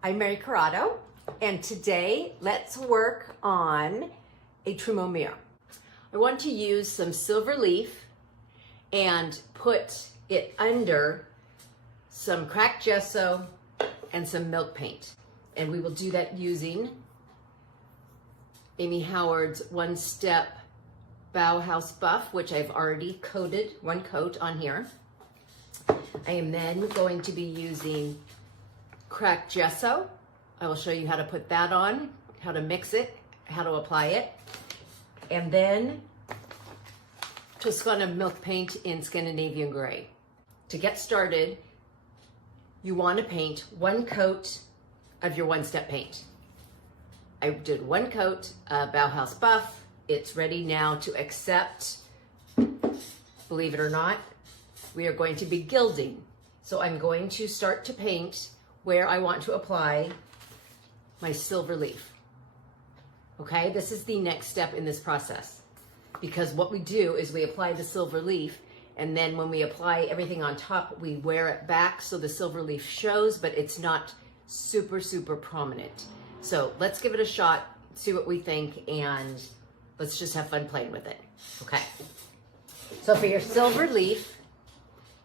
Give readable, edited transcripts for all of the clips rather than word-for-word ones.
I'm Mary Corrado, and today let's work on a trumeau mirror. I want to use some silver leaf and put it under some cracked gesso and some milk paint. And we will do that using Amy Howard's One Step Bauhaus Buff, which I've already coated one coat on here. I am then going to be using cracked gesso. I will show you how to put that on, how to mix it, how to apply it. And then Toscana milk paint in Scandinavian gray. To get started, you want to paint one coat of your one-step paint. I did one coat of Bauhaus Buff. It's ready now to accept, believe it or not, we are going to be gilding. So I'm going to start to paint where I want to apply my silver leaf. Okay, this is the next step in this process, because what we do is we apply the silver leaf, and then when we apply everything on top, we wear it back so the silver leaf shows, but it's not super, super prominent. So let's give it a shot, see what we think, and let's just have fun playing with it. Okay, so for your silver leaf,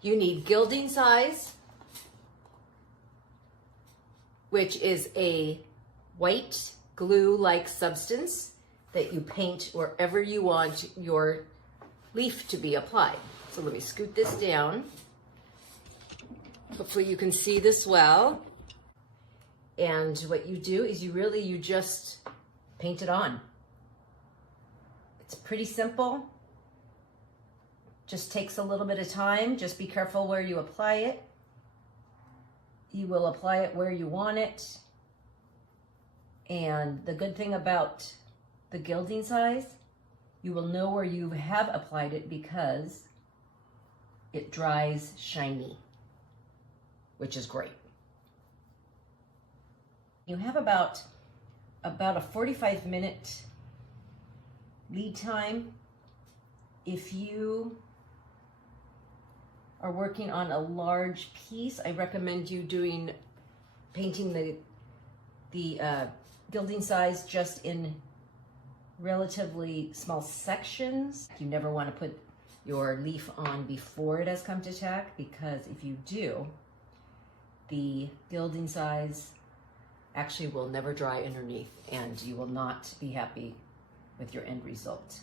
you need gilding size, which is a white glue-like substance that you paint wherever you want your leaf to be applied. So let me scoot this down. Hopefully you can see this well. And what you do is you just paint it on. It's pretty simple. Just takes a little bit of time. Just be careful where you apply it. You will apply it where you want it. And the good thing about the gilding size, you will know where you have applied it because it dries shiny, which is great. You have about a 45-minute lead time. If you are working on a large piece, I recommend you painting the gilding size just in relatively small sections. You never want to put your leaf on before it has come to tack, because if you do, the gilding size actually will never dry underneath and you will not be happy with your end result.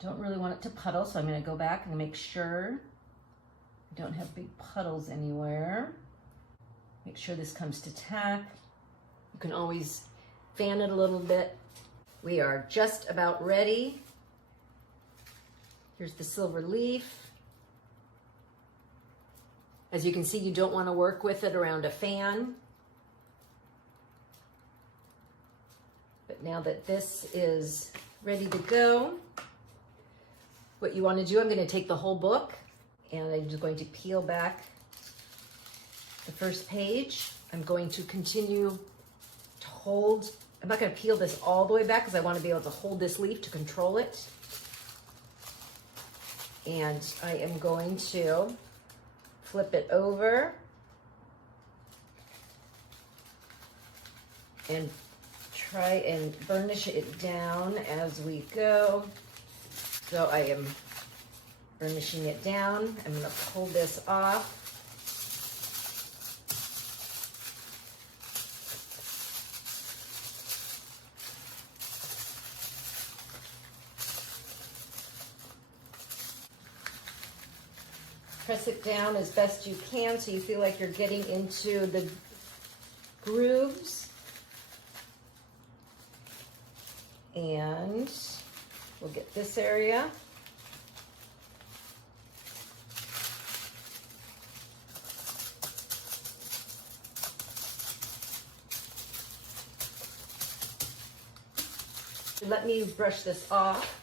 Don't really want it to puddle, so I'm going to go back and make sure I don't have big puddles anywhere. Make sure this comes to tack. You can always fan it a little bit. We are just about ready. Here's the silver leaf. As you can see, you don't want to work with it around a fan. But now that this is ready to go, what you want to do, I'm going to take the whole book and I'm just going to peel back the first page. I'm going to continue to hold. I'm not going to peel this all the way back because I want to be able to hold this leaf to control it. And I am going to flip it over and try and burnish it down as we go. So I am burnishing it down. I'm going to pull this off. Press it down as best you can so you feel like you're getting into the grooves. And we'll get this area. Let me brush this off.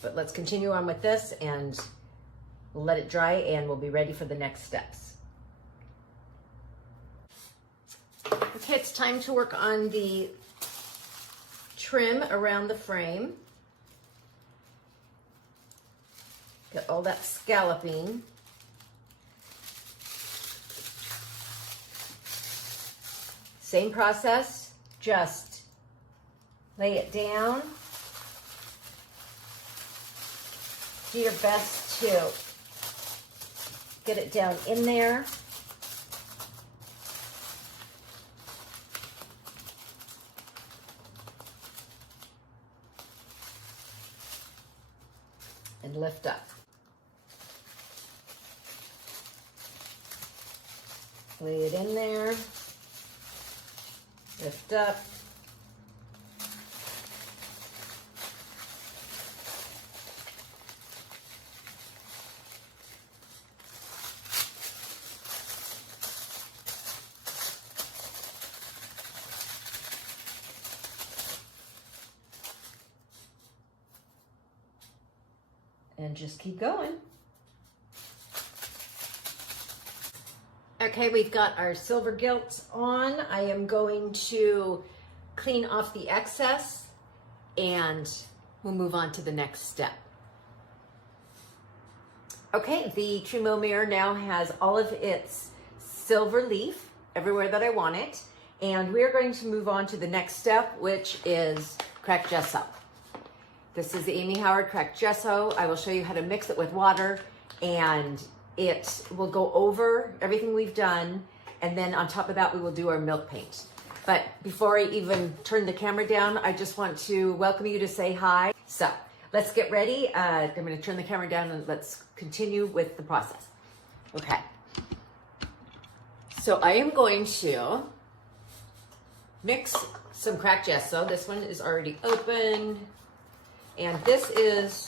But let's continue on with this and we'll let it dry and we'll be ready for the next steps. Okay, it's time to work on the trim around the frame. Get all that scalloping. Same process, just lay it down. Do your best to get it down in there. And lift up. Lay it in there. Lift up. And just keep going. Okay, we've got our silver gilt on. I am going to clean off the excess and we'll move on to the next step. Okay, the Trumeau mirror now has all of its silver leaf everywhere that I want it. And we're going to move on to the next step, which is cracked gesso. This is the Amy Howard cracked gesso. I will show you how to mix it with water and it will go over everything we've done, and then on top of that we will do our milk paint. But before I even turn the camera down, I just want to welcome you to say hi. So let's get ready. I'm going to turn the camera down and let's continue with the process. Okay. So I am going to mix some cracked gesso. This one is already open, and this is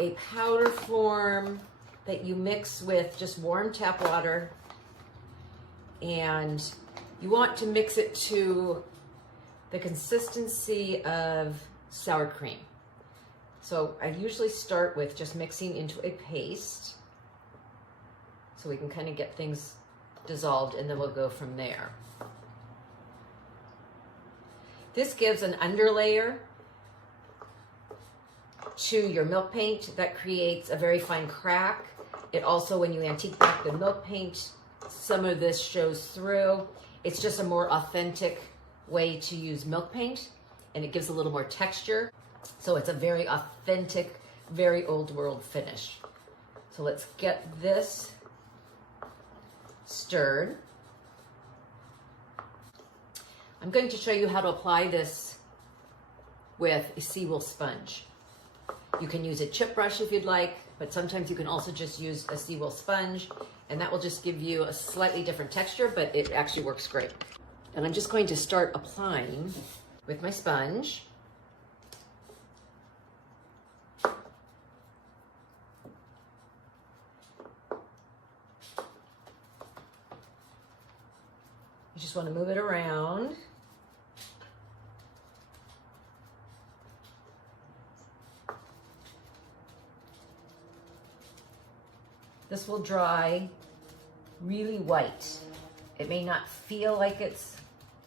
a powder form that you mix with just warm tap water, and you want to mix it to the consistency of sour cream. So I usually start with just mixing into a paste so we can kind of get things dissolved, and then we'll go from there. This gives an underlayer to your milk paint that creates a very fine crack. It also, when you antique back the milk paint, some of this shows through. It's just a more authentic way to use milk paint, and it gives a little more texture. So it's a very authentic, very old world finish. So let's get this stirred. I'm going to show you how to apply this with a seawool sponge. You can use a chip brush if you'd like, but sometimes you can also just use a seawool sponge, and that will just give you a slightly different texture, but it actually works great. And I'm just going to start applying with my sponge. You just want to move it around. This will dry really white. It may not feel like it's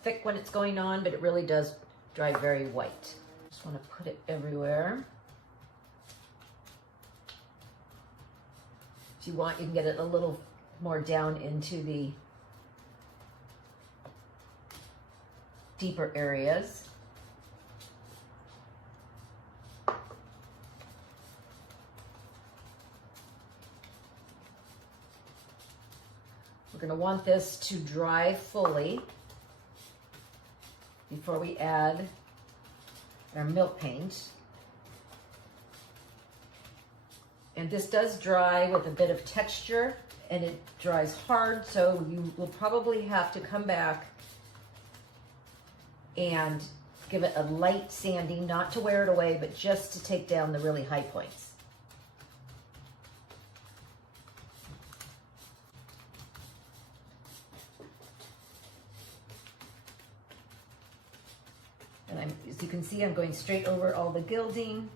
thick when it's going on, but it really does dry very white. Just want to put it everywhere. If you want, you can get it a little more down into the deeper areas. We're going to want this to dry fully before we add our milk paint. And this does dry with a bit of texture, and it dries hard, so you will probably have to come back and give it a light sanding, not to wear it away, but just to take down the really high points. And as you can see, I'm going straight over all the gilding.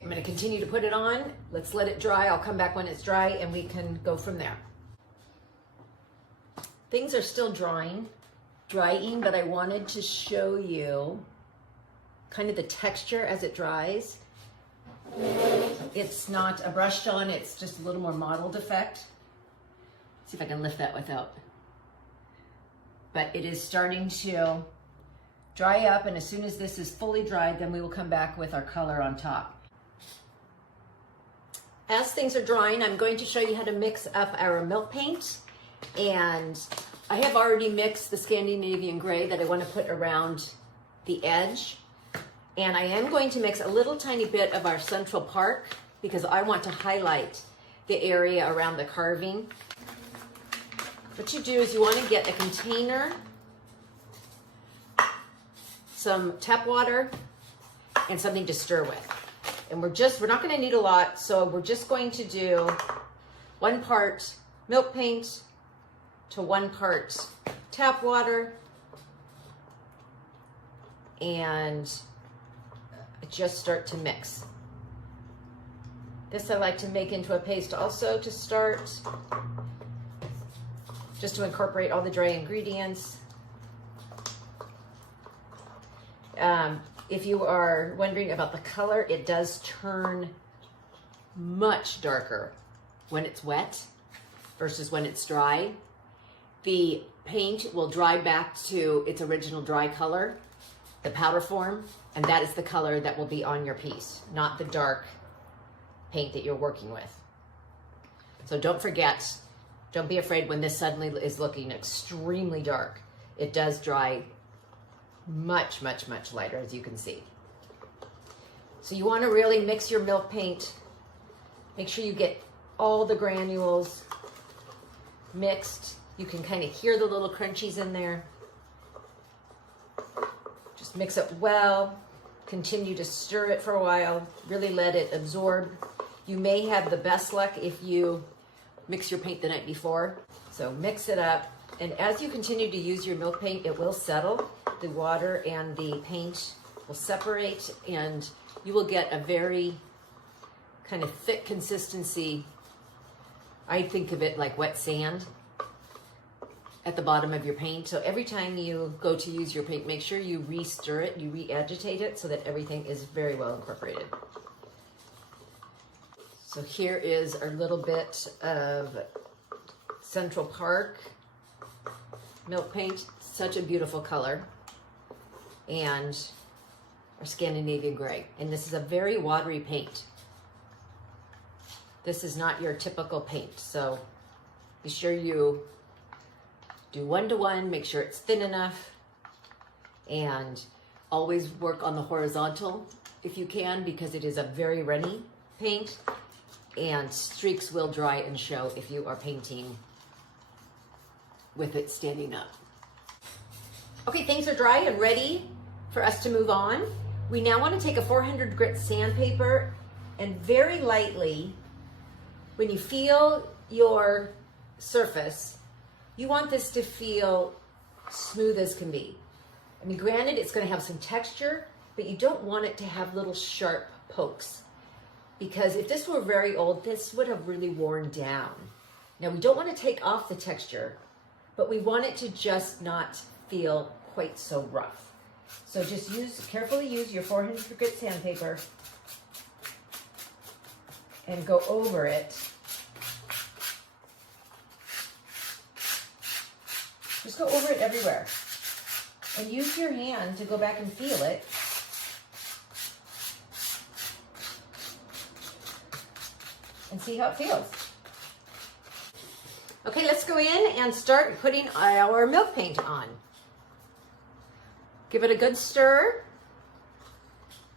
I'm going to continue to put it on. Let's let it dry. I'll come back when it's dry and we can go from there. Things are still drying. drying, but I wanted to show you kind of the texture as it dries. It's not a brushed on, it's just a little more mottled effect. See if I can lift that without. But it is starting to dry up, and as soon as this is fully dried, then we will come back with our color on top. As things are drying, I'm going to show you how to mix up our milk paint. And I have already mixed the Scandinavian gray that I want to put around the edge. And I am going to mix a little tiny bit of our Central Park because I want to highlight the area around the carving. What you do is you want to get a container, some tap water, and something to stir with. And we're not going to need a lot, so we're just going to do 1 part milk paint to 1 part tap water, and just start to mix. This I like to make into a paste also to start, just to incorporate all the dry ingredients. If you are wondering about the color, it does turn much darker when it's wet versus when it's dry. The paint will dry back to its original dry color, the powder form, and that is the color that will be on your piece, not the dark paint that you're working with. So don't forget, don't be afraid when this suddenly is looking extremely dark. It does dry much, much, much lighter, as you can see. So you want to really mix your milk paint. Make sure you get all the granules mixed. You can kind of hear the little crunchies in there. Just mix it well. Continue to stir it for a while. Really let it absorb. You may have the best luck if you mix your paint the night before. So mix it up. And as you continue to use your milk paint, it will settle. The water and the paint will separate, and you will get a very kind of thick consistency. I think of it like wet sand at the bottom of your paint. So every time you go to use your paint, make sure you re-stir it, you re-agitate it so that everything is very well incorporated. So here is our little bit of Central Park milk paint. Such a beautiful color. And our Scandinavian gray. And this is a very watery paint. This is not your typical paint. So be sure you do 1-to-1, make sure it's thin enough, and always work on the horizontal if you can, because it is a very runny paint and streaks will dry and show if you are painting with it standing up. Okay, things are dry and ready for us to move on. We now want to take a 400 grit sandpaper and very lightly, when you feel your surface, you want this to feel smooth as can be. I mean, granted, it's going to have some texture, but you don't want it to have little sharp pokes, because if this were very old, this would have really worn down. Now, we don't want to take off the texture, but we want it to just not feel quite so rough. So just carefully use your 400 grit sandpaper and go over it. Just go over it everywhere. And use your hand to go back and feel it. And see how it feels. Okay, let's go in and start putting our milk paint on. Give it a good stir.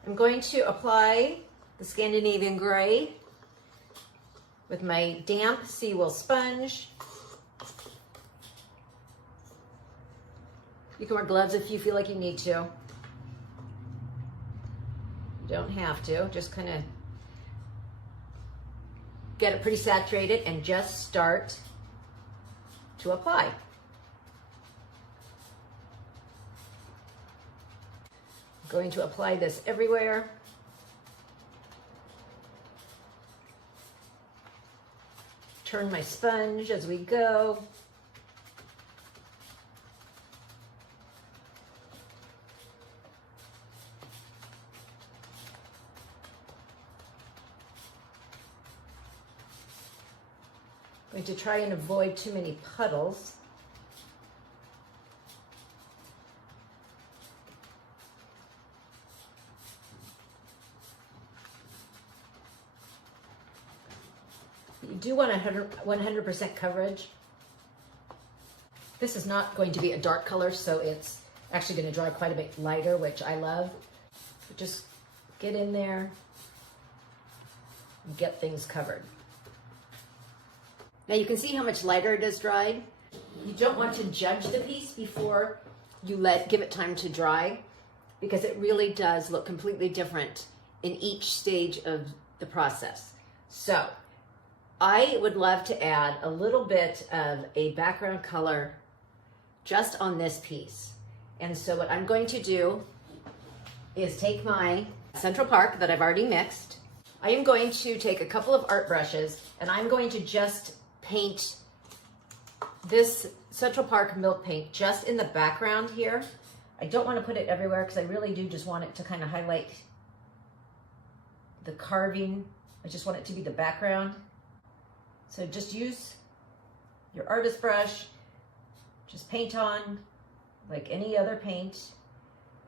I'm going to apply the Scandinavian gray with my damp seawool sponge. You can wear gloves if you feel like you need to. You don't have to, just kind of get it pretty saturated and just start to apply. I'm going to apply this everywhere. Turn my sponge as we go. I'm going to try and avoid too many puddles. You do want 100% coverage. This is not going to be a dark color, so it's actually going to dry quite a bit lighter, which I love. But just get in there and get things covered. Now you can see how much lighter it is dried. You don't want to judge the piece before you give it time to dry, because it really does look completely different in each stage of the process. So I would love to add a little bit of a background color just on this piece. And so what I'm going to do is take my Central Park that I've already mixed. I am going to take a couple of art brushes and I'm going to just paint this Central Park milk paint just in the background here. I don't want to put it everywhere because I really do just want it to kind of highlight the carving. I just want it to be the background. So just use your artist brush, just paint on like any other paint.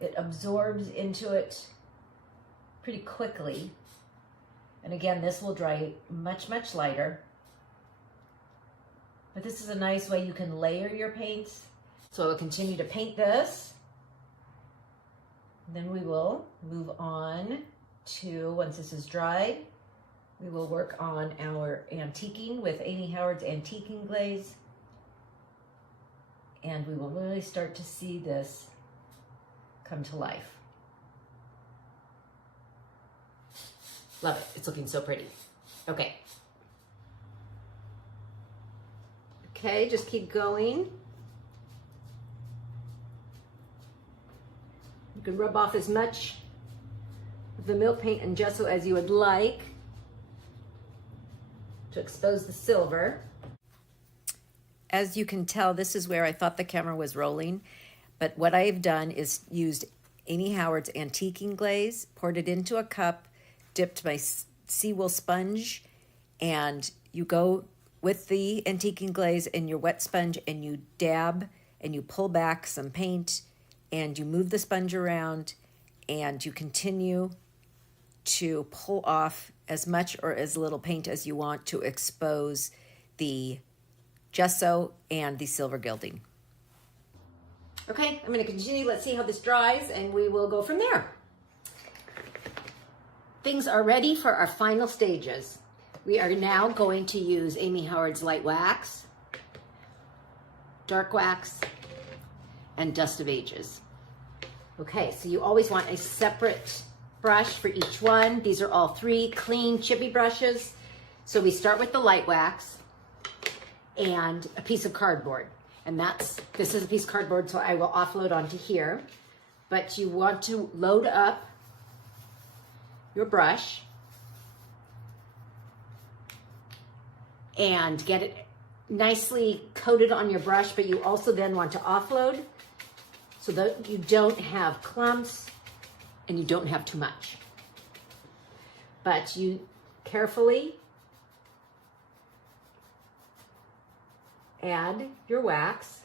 It absorbs into it pretty quickly. And again, this will dry much, much lighter. But this is a nice way you can layer your paints. So I will continue to paint this. Then we will move on to, once this is dried, we will work on our antiquing with Amy Howard's antiquing glaze. And we will really start to see this come to life. Love it. It's looking so pretty. Okay. Okay, just keep going. You can rub off as much of the milk paint and gesso as you would like to expose the silver. As you can tell, this is where I thought the camera was rolling, but what I've done is used Amy Howard's antiquing glaze, poured it into a cup, dipped my seawool sponge, and you go with the antiquing glaze and your wet sponge and you dab and you pull back some paint and you move the sponge around and you continue to pull off as much or as little paint as you want to expose the gesso and the silver gilding. Okay, I'm going to continue. Let's see how this dries and we will go from there. Things are ready for our final stages. We are now going to use Amy Howard's light wax, dark wax, and dust of ages. Okay, so you always want a separate brush for each one. These are all 3 clean chippy brushes. So we start with the light wax and a piece of cardboard. And this is a piece of cardboard, so I will offload onto here. But you want to load up your brush and get it nicely coated on your brush, but you also then want to offload so that you don't have clumps and you don't have too much. But you carefully add your wax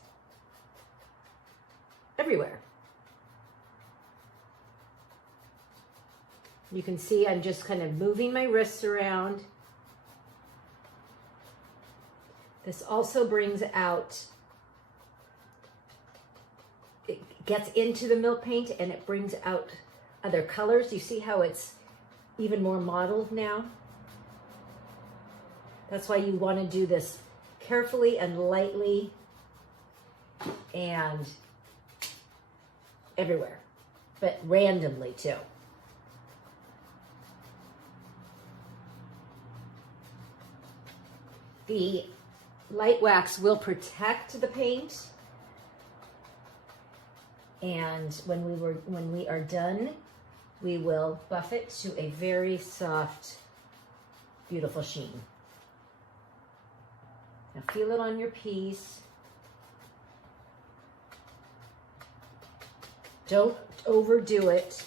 everywhere. You can see I'm just kind of moving my wrists around. This also brings out, it gets into the milk paint and it brings out other colors. You see how it's even more mottled now? That's why you want to do this carefully and lightly and everywhere, but randomly too. The light wax will protect the paint, and when we are done, we will buff it to a very soft, beautiful sheen. Now feel it on your piece. Don't overdo it.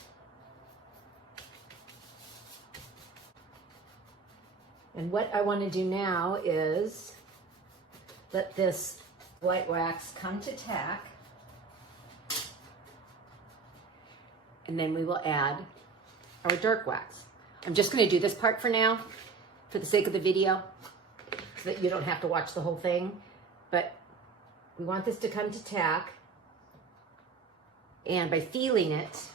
And what I want to do now is let this white wax come to tack. And then we will add our dark wax. I'm just going to do this part for now, for the sake of the video, so that you don't have to watch the whole thing. But we want this to come to tack. And by feeling it,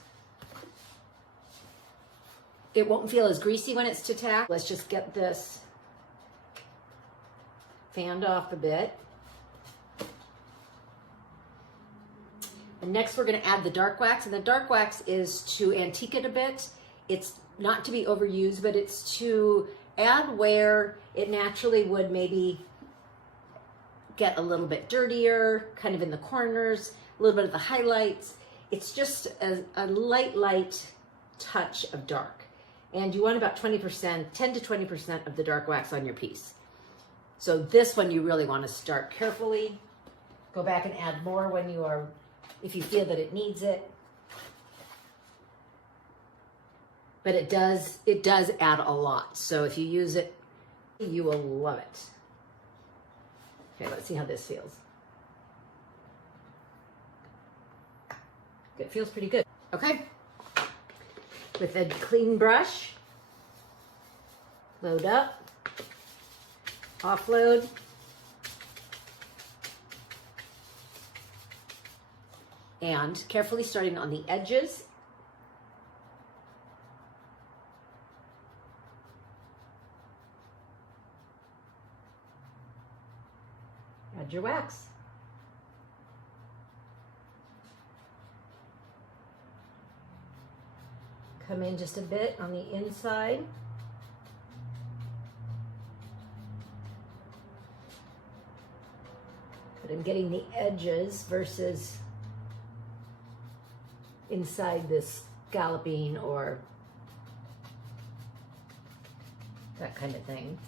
it won't feel as greasy when it's to tack. Let's just get this fanned off a bit. And next we're going to add the dark wax, and the dark wax is to antique it a bit. It's not to be overused, but it's to add where it naturally would maybe get a little bit dirtier, kind of in the corners, a little bit of the highlights. It's just a light touch of dark. And you want about 20%, 10 to 20% of the dark wax on your piece. So this one you really want to start carefully. Go back and add more when you are, if you feel that it needs it. But it does add a lot. So if you use it, you will love it. Okay, let's see how this feels. It feels pretty good. Okay. With a clean brush, load up, offload, and carefully starting on the edges, add your wax. Come in just a bit on the inside. But I'm getting the edges versus inside this scalloping or that kind of thing.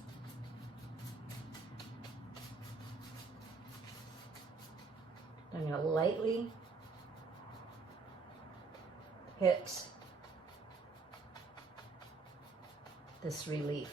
I'm going to lightly hit this relief.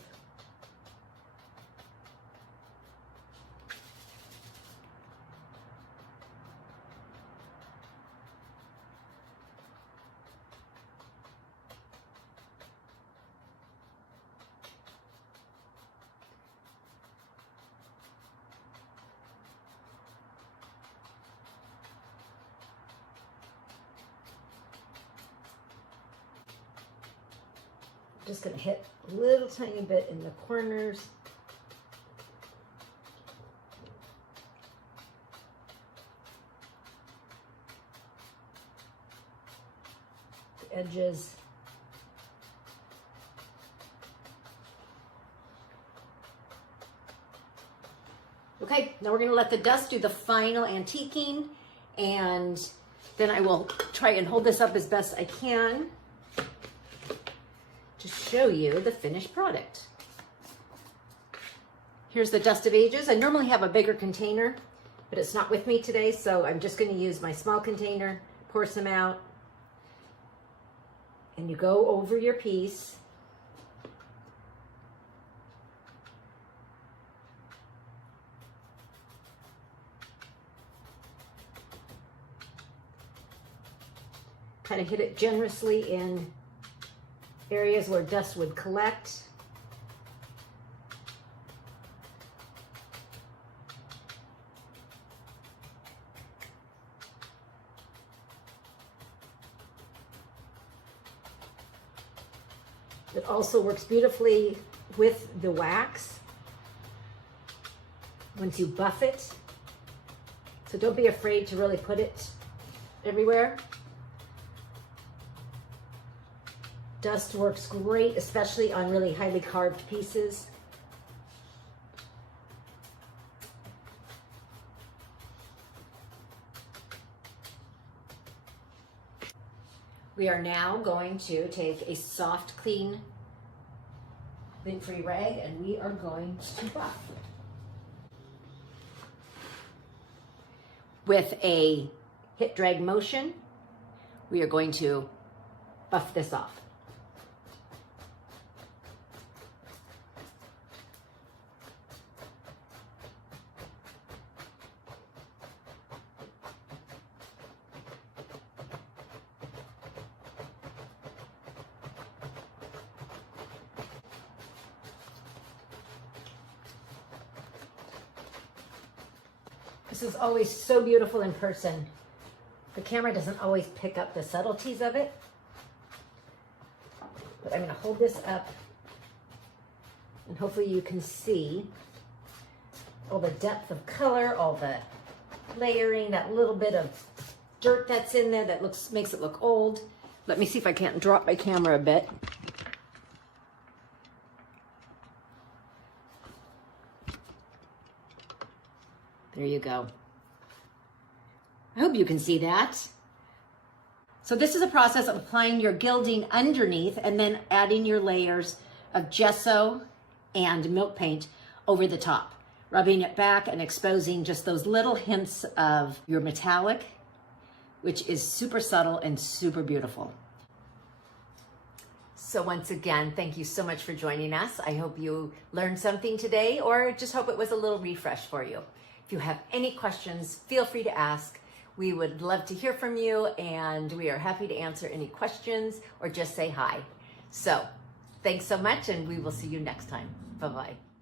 Just going to hit a little tiny bit in the corners. The edges. Okay, now we're going to let the dust do the final antiquing, and then I will try and hold this up as best I can to show you the finished product. Here's the Dust of Ages. I normally have a bigger container, but it's not with me today, so I'm just going to use my small container, pour some out, and you go over your piece. Kind of hit it generously in areas where dust would collect. It also works beautifully with the wax once you buff it. So don't be afraid to really put it everywhere. Dust works great, especially on really highly carved pieces. We are now going to take a soft, clean, lint-free rag, and we are going to buff. With a hit drag motion, we are going to buff this off. This is always so beautiful in person. The camera doesn't always pick up the subtleties of it. But I'm going to hold this up and hopefully you can see all the depth of color, all the layering, that little bit of dirt that's in there that makes it look old. Let me see if I can't drop my camera a bit. There you go. I hope you can see that. So this is a process of applying your gilding underneath and then adding your layers of gesso and milk paint over the top, rubbing it back and exposing just those little hints of your metallic, which is super subtle and super beautiful. So once again, thank you so much for joining us. I hope you learned something today, or just hope it was a little refresh for you. If you have any questions, feel free to ask. We would love to hear from you, and we are happy to answer any questions or just say hi. So thanks so much, and we will see you next time. Bye-bye.